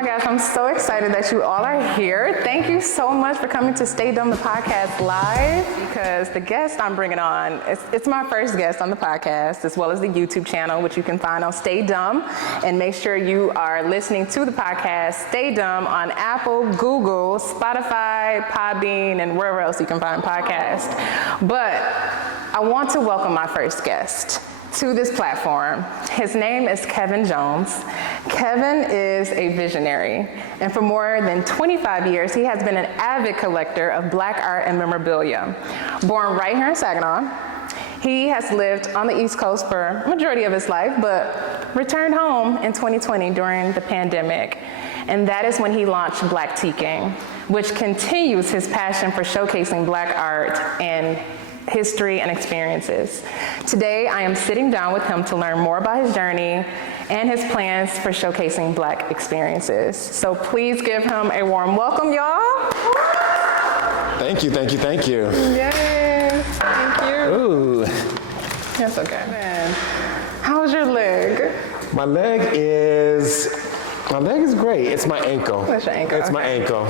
my gosh, I'm so excited that you all are here. Thank you so much for coming to Stay Dumb, the podcast live, because the guest I'm bringing on, it's my first guest on the podcast, as well as the YouTube channel, which you can find on Stay Dumb. And make sure you are listening to the podcast Stay Dumb on Apple, Google, Spotify, Podbean, and wherever else you can find podcasts. But I want to welcome my first guest to this platform. His name is Kevin Jones. Kevin is a visionary, and for more than 25 years, he has been an avid collector of Black art and memorabilia. Born right here in Saginaw, he has lived on the East Coast for a majority of his life, but returned home in 2020 during the pandemic, and that is when he launched Blactiquing, which continues his passion for showcasing Black art and history and experiences. Today, I am sitting down with him to learn more about his journey and his plans for showcasing Black experiences. So please give him a warm welcome, y'all. Thank you, thank you, thank you. Yes, thank you. Ooh. That's okay, man. How's your leg? My leg is great. It's my ankle. That's your ankle. It's my ankle.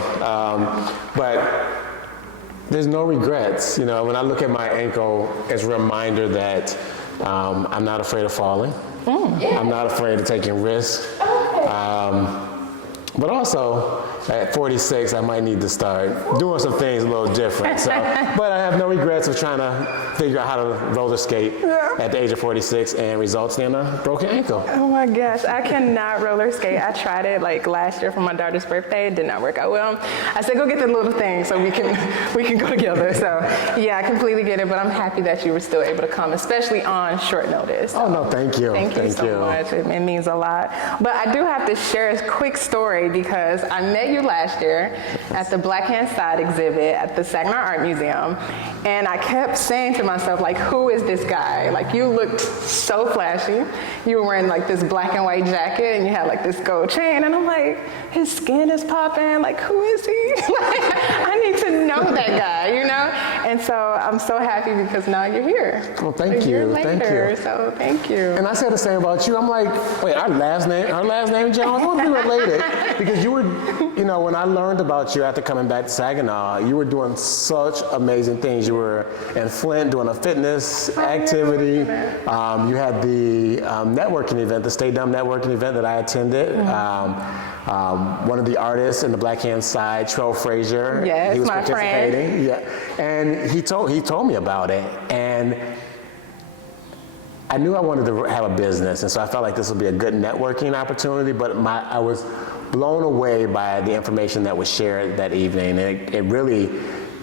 But there's no regrets. You know, when I look at my ankle, it's a reminder that I'm not afraid of falling. I'm not afraid of taking risks. But also, at 46, I might need to start doing some things a little different. So, but I have no regrets of trying to figure out how to roller skate at the age of 46 and results in a broken ankle. Oh my gosh, I cannot roller skate. I tried it like last year for my daughter's birthday. It did not work out well. I said, go get the little thing so we can go together. So yeah, I completely get it, but I'm happy that you were still able to come, especially on short notice. Oh no, thank you. Thank you so much. It means a lot. But I do have to share a quick story because I met you last year at the Black Hand Side exhibit at the Saginaw Art Museum, and I kept saying to myself, like, who is this guy? Like, you looked so flashy. You were wearing like this black and white jacket, and you had like this gold chain, and I'm like, his skin is popping. Like, who is he? Like, I need to know that guy, you know? And so I'm so happy because now you're here. Well, thank you. Thank you. So thank you. And I said the same about you. I'm like, wait, our last name Jones? What if we related? Because you were, you know, when I learned about you after coming back to Saginaw, you were doing such amazing things. You were in Flint doing a fitness activity. You had the networking event, the Stay Dumb networking event that I attended. One of the artists in the Black Hand Side, Trell Frazier, yes, he was my participating. friend. Yeah, and he told me about it, and I knew I wanted to have a business, and so I felt like this would be a good networking opportunity. But I was blown away by the information that was shared that evening, and it really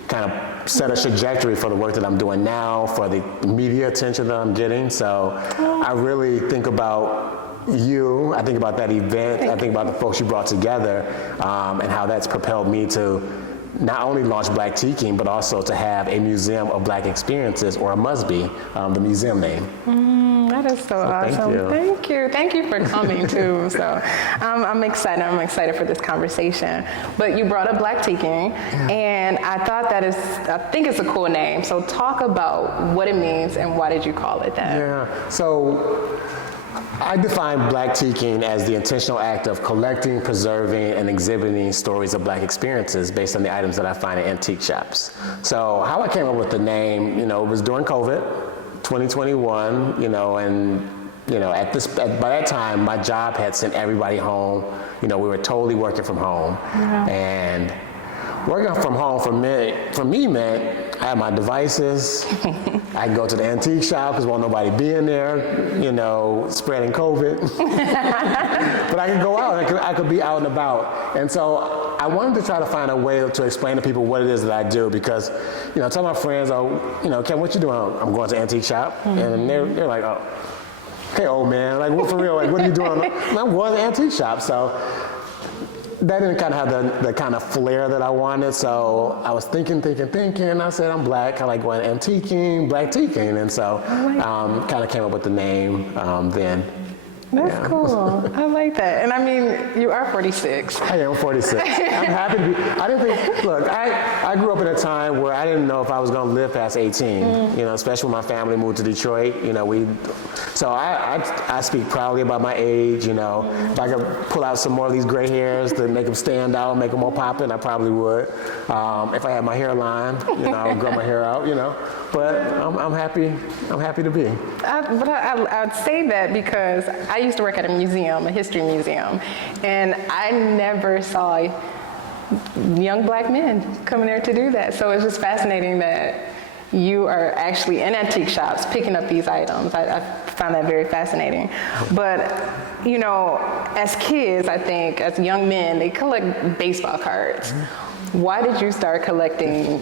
kind of set a trajectory for the work that I'm doing now, for the media attention that I'm getting. So I really think about you, I think about that event, I think about the folks you brought together, and how that's propelled me to not only launch Blactiquing, but also to have a museum of Black experiences, or a MUSBE, the museum name. That is so awesome. Thank you for coming too. So I'm excited for this conversation. But you brought up Blactiquing, and I think it's a cool name. So talk about what it means and why did you call it that? Yeah, so I define Blactiquing as the intentional act of collecting, preserving, and exhibiting stories of Black experiences based on the items that I find in antique shops. So how I came up with the name, you know, it was during COVID, 2021, you know, and you know, by that time, my job had sent everybody home. You know, we were totally working from home, and working from home for me meant I had my devices. I could go to the antique shop because won't nobody be in there, you know, spreading COVID. But I could go out. I could be out and about. And so I wanted to try to find a way to explain to people what it is that I do, because, you know, I tell my friends, oh, you know, Ken, what you doing? I'm going to the antique shop, and they're like, oh, hey, old man, like, what for real? Like, what are you doing? I'm going to the antique shop. So that didn't kind of have the kind of flair that I wanted. So I was thinking. I said, I'm Black. I like going antiquing, Blactiquing. And so kind of came up with the name then. That's cool. I like that. And I mean, you are 46. I am 46. I'm happy to be. I didn't think, look, I grew up in a time where I didn't know if I was going to live past 18, you know, especially when my family moved to Detroit. You know, we So I speak proudly about my age, you know. If I could pull out some more of these gray hairs to make them stand out, make them more popping, I probably would. If I had my hairline, you know, grow my hair out, you know. But I'm happy to be. I'd say that because I used to work at a museum, a history museum, and I never saw young black men coming there to do that. So it's just fascinating that you are actually in antique shops picking up these items. I found that very fascinating. But, you know, as kids, I think, as young men, they collect baseball cards. Why did you start collecting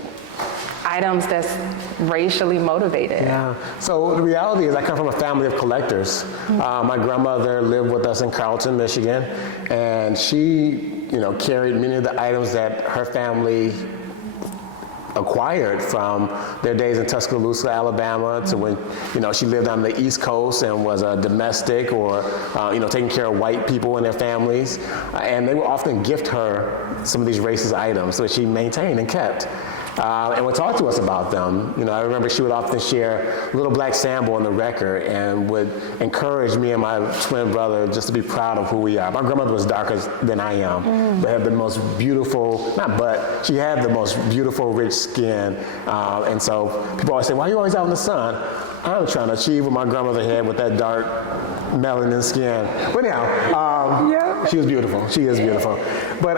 items that's racially motivated? Yeah. So the reality is I come from a family of collectors. My grandmother lived with us in Carrollton, Michigan, and she, you know, carried many of the items that her family acquired from their days in Tuscaloosa, Alabama, to when, you know, she lived on the East Coast and was a domestic or, you know, taking care of white people and their families. And they would often gift her some of these racist items that she maintained and kept. And would talk to us about them. You know, I remember she would often share Little Black Sambo on the record and would encourage me and my twin brother just to be proud of who we are. My grandmother was darker than I am, but had the most beautiful, she had the most beautiful, rich skin. And so people always say, why are you always out in the sun? I'm trying to achieve what my grandmother had with that dark melanin skin. But anyhow, she was beautiful. She is beautiful. But,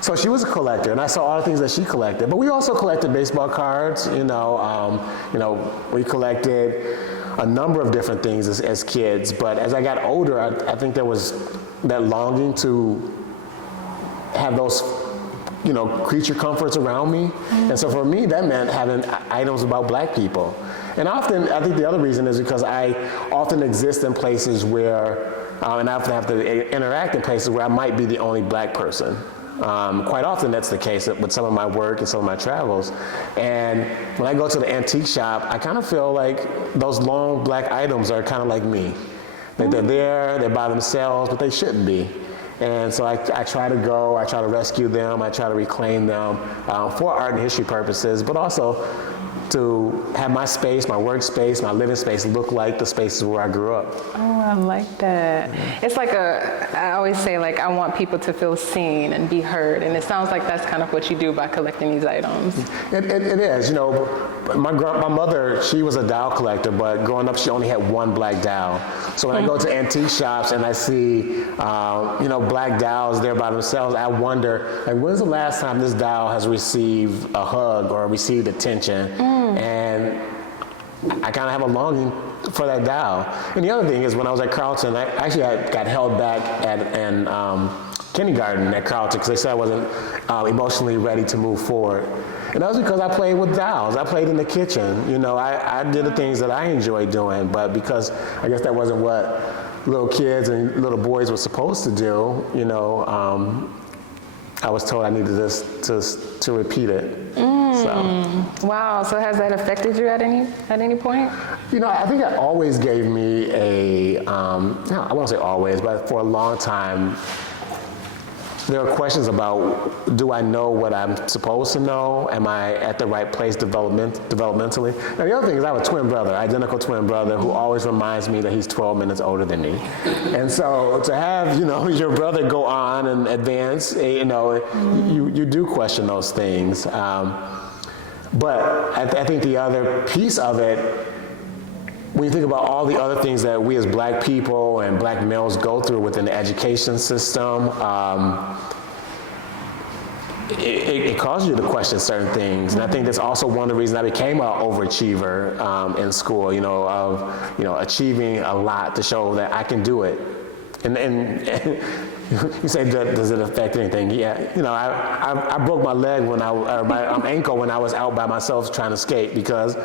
so she was a collector, and I saw all the things that she collected. But we also collected baseball cards. You know, we collected a number of different things as kids. But as I got older, I think there was that longing to have those, you know, creature comforts around me. And so for me, that meant having items about black people. And often, I think the other reason is because I often exist in places where, and I often have to interact in places where I might be the only black person. Quite often that's the case with some of my work and some of my travels. And when I go to the antique shop, I kind of feel like those long black items are kind of like me. They're there, they're by themselves, but they shouldn't be. And so I try to go, I try to rescue them, I try to reclaim them for art and history purposes, but also to have my space, my workspace, my living space look like the spaces where I grew up. Oh, I like that. It's like I always say, like, I want people to feel seen and be heard, and it sounds like that's kind of what you do by collecting these items. It is, you know, my mother, she was a doll collector, but growing up she only had one black doll. So when I go to antique shops and I see, you know, black dolls there by themselves, I wonder, like, when's the last time this doll has received a hug or received attention? And I kind of have a longing for that doll. And the other thing is, when I was at Carrollton, I actually got held back in kindergarten at Carrollton because they said I wasn't emotionally ready to move forward. And that was because I played with dolls. I played in the kitchen. You know, I did the things that I enjoyed doing, but because I guess that wasn't what little kids and little boys were supposed to do, you know, I was told I needed to repeat it. So. Wow, so has that affected you at any point? You know, I think that always gave me no, I won't say always, but for a long time, there were questions about, do I know what I'm supposed to know? Am I at the right place developmentally? Now, the other thing is I have a twin brother, identical twin brother, who always reminds me that he's 12 minutes older than me. And so to have, you know, your brother go on and advance, you know, you do question those things. But I think the other piece of it, when you think about all the other things that we as black people and black males go through within the education system, it causes you to question certain things. And I think that's also one of the reasons I became an overachiever in school, you know, of, you know, achieving a lot to show that I can do it. And you say, does it affect anything? Yeah, you know, I broke my leg or my ankle when I was out by myself trying to skate, because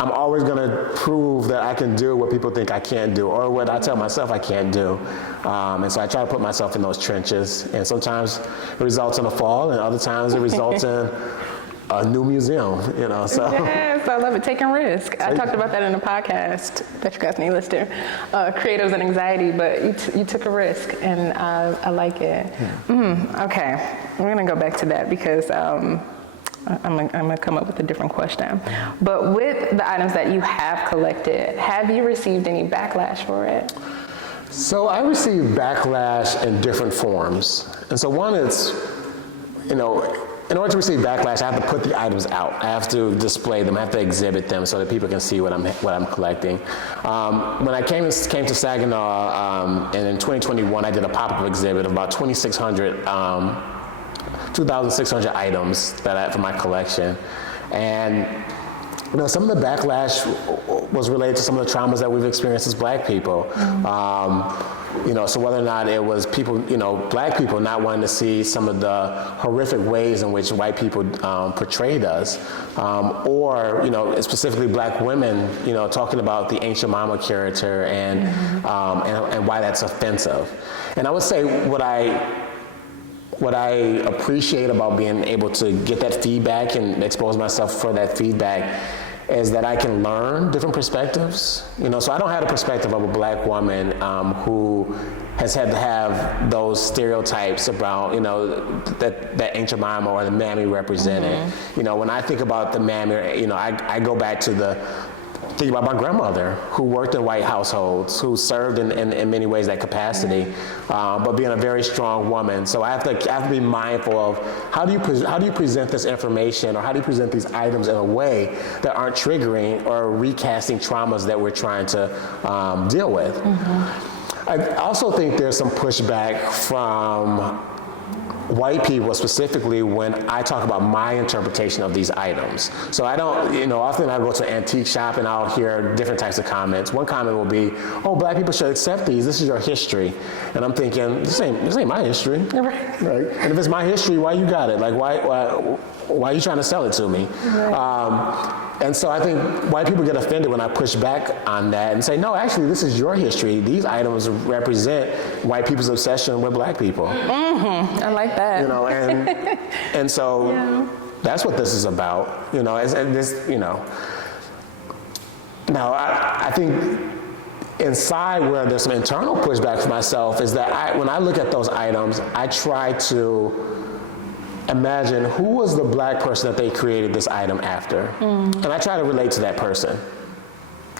I'm always going to prove that I can do what people think I can't do, or what I tell myself I can't do. And so I try to put myself in those trenches. And sometimes it results in a fall, and other times it results in a new museum, you know, so. Yes, I love it, taking risk. I talked about that in a podcast that you guys need to listen to, Creatives and Anxiety, but you took a risk, and I like it. Okay, we're gonna go back to that because I'm gonna come up with a different question. But with the items that you have collected, have you received any backlash for it? So I receive backlash in different forms. And so one is, in order to receive backlash, I have to put the items out. I have to display them. I have to exhibit them so that people can see what I'm collecting. When I came to Saginaw, and in 2021, I did a pop-up exhibit of about 2,600 items that I had for my collection. And some of the backlash was related to some of the traumas that we've experienced as Black people. So whether or not it was people, Black people not wanting to see some of the horrific ways in which white people portrayed us, or specifically Black women, talking about the ancient mama character and why that's offensive. And I would say what I appreciate about being able to get that feedback and expose myself for that feedback is that I can learn different perspectives. So I don't have the perspective of a Black woman who has had to have those stereotypes about, that ancient mama or the mammy represented. When I think about the mammy, I go back to think about my grandmother who worked in white households, who served in many ways that capacity, but being a very strong woman. So I have to be mindful of how do you present this information, or how do you present these items in a way that aren't triggering or recasting traumas that we're trying to deal with. I also think there's some pushback from white people specifically when I talk about my interpretation of these items. So I don't, often I go to an antique shop and I'll hear different types of comments. One comment will be, "Oh, Black people should accept these. This is your history." And I'm thinking, this ain't my history. Right. And if it's my history, why you got it? Like, why are you trying to sell it to me? Right. And so I think white people get offended when I push back on that and say, no, actually, this is your history. These items represent white people's obsession with Black people. I like that. And so that's what this is about. Now I think inside where there's some internal pushback for myself is that when I look at those items, I try to imagine who was the Black person that they created this item after. And I try to relate to that person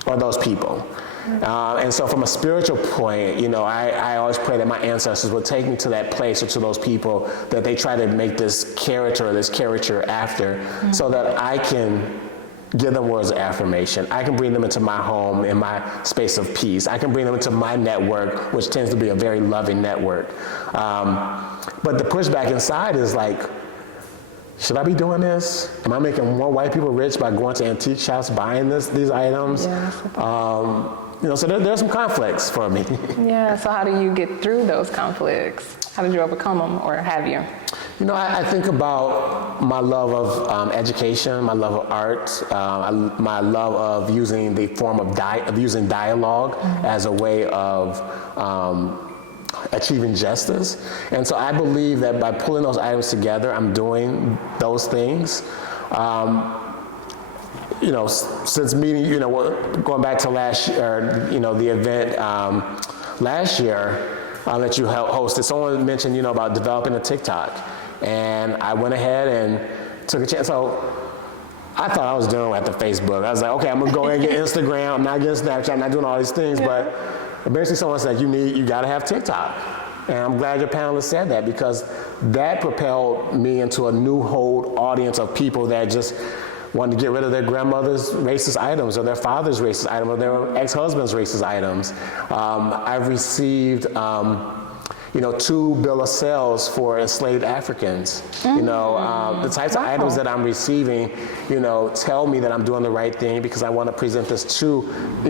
or those people. And so from a spiritual point, I always pray that my ancestors would take me to that place or to those people that they try to make this character or this caricature after, so that I can give them words of affirmation. I can bring them into my home, in my space of peace. I can bring them into my network, which tends to be a very loving network. But the pushback inside is like, should I be doing this? Am I making more white people rich by going to antique shops, buying these items? So there's some conflicts for me. So how do you get through those conflicts? How did you overcome them, or have you? I think about my love of education, my love of art, my love of using the form of using dialogue as a way of achieving justice. And so I believe that by pulling those items together, I'm doing those things. Since meeting, going back to last year, the event last year that you hosted, someone mentioned, about developing a TikTok. And I went ahead and took a chance. So I thought I was done at the Facebook. I was like, okay, I'm gonna go ahead and get Instagram. I'm not getting Snapchat. I'm not doing all these things. But eventually someone said, you gotta have TikTok. And I'm glad your panelists said that, because that propelled me into a new whole audience of people that just wanted to get rid of their grandmother's racist items, or their father's racist items, or their ex-husband's racist items. I've received 2 bill of sales for enslaved Africans. The types of items that I'm receiving, tell me that I'm doing the right thing, because I want to present this to,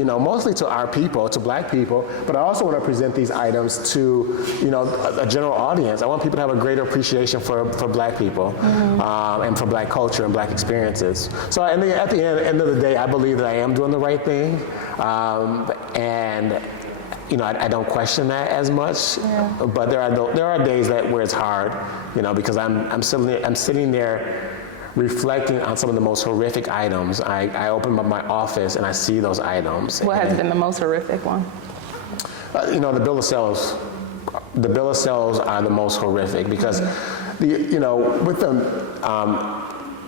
mostly to our people, to Black people, but I also want to present these items to, a general audience. I want people to have a greater appreciation for Black people, and for Black culture and Black experiences. So at the end of the day, I believe that I am doing the right thing, and I don't question that as much, but there are days where it's hard, because I'm sitting there reflecting on some of the most horrific items. I open up my office and I see those items. What has been the most horrific one? The bill of sales. The bill of sales are the most horrific, because with them.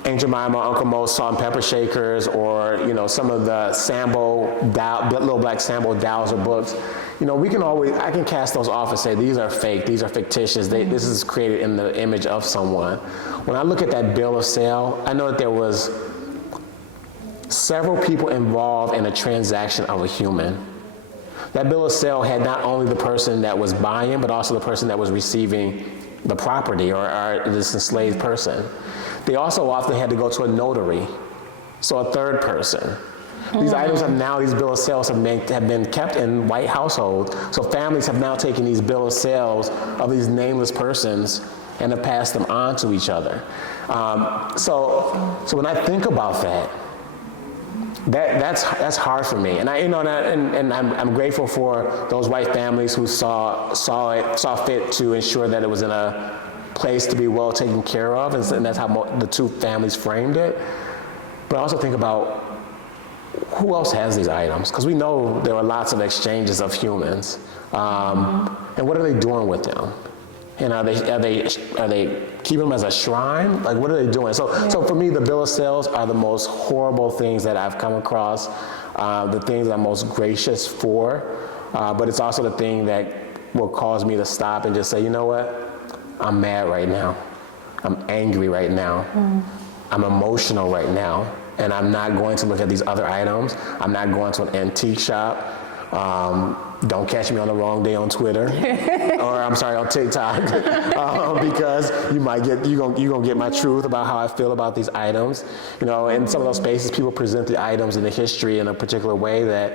Aunt Jemima, Uncle Mo's salt and pepper shakers, or some of the little black Sambo dolls or books, I can cast those off and say these are fake, these are fictitious. This is created in the image of someone. When I look at that bill of sale, I know that there was several people involved in a transaction of a human. That bill of sale had not only the person that was buying, but also the person that was receiving the property or this enslaved person. They also often had to go to a notary, so a third person. These items these bill of sales have been kept in white households, so families have now taken these bill of sales of these nameless persons and have passed them on to each other. So when I think about that's hard for me, and I'm grateful for those white families who saw fit to ensure that it was in a place to be well taken care of, and that's how the two families framed it. But I also think about who else has these items, because we know there are lots of exchanges of humans, and what are they doing with them? And are they keeping them as a shrine? Like, what are they doing? So for me, the bill of sales are the most horrible things that I've come across, the things that I'm most gracious for, but it's also the thing that will cause me to stop and just say, you know what? I'm mad right now. I'm angry right now. I'm emotional right now. And I'm not going to look at these other items. I'm not going to an antique shop. Don't catch me on the wrong day on Twitter, or I'm sorry, on TikTok, because you're gonna get my truth about how I feel about these items. In some of those spaces, people present the items and the history in a particular way that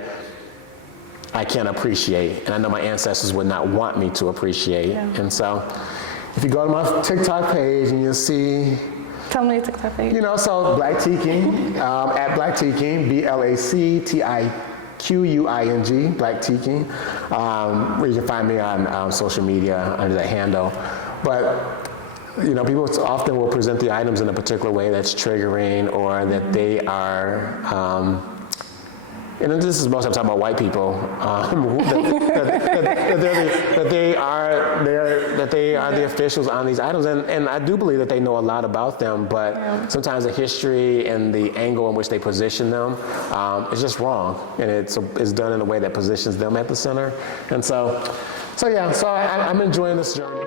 I can't appreciate, and I know my ancestors would not want me to appreciate. Yeah. And so, if you go to my TikTok page and you'll see. Tell me your TikTok page. So Blactiquing, at Blactiquing, BLACTIQUING, Blactiquing, where you can find me on social media under that handle. But, people often will present the items in a particular way that's triggering, or that they are, and this is mostly I'm talking about white people, that they are the officials on these items, and I do believe that they know a lot about them, but sometimes the history and the angle in which they position them is just wrong, and it's done in a way that positions them at the center, and so I'm enjoying this journey.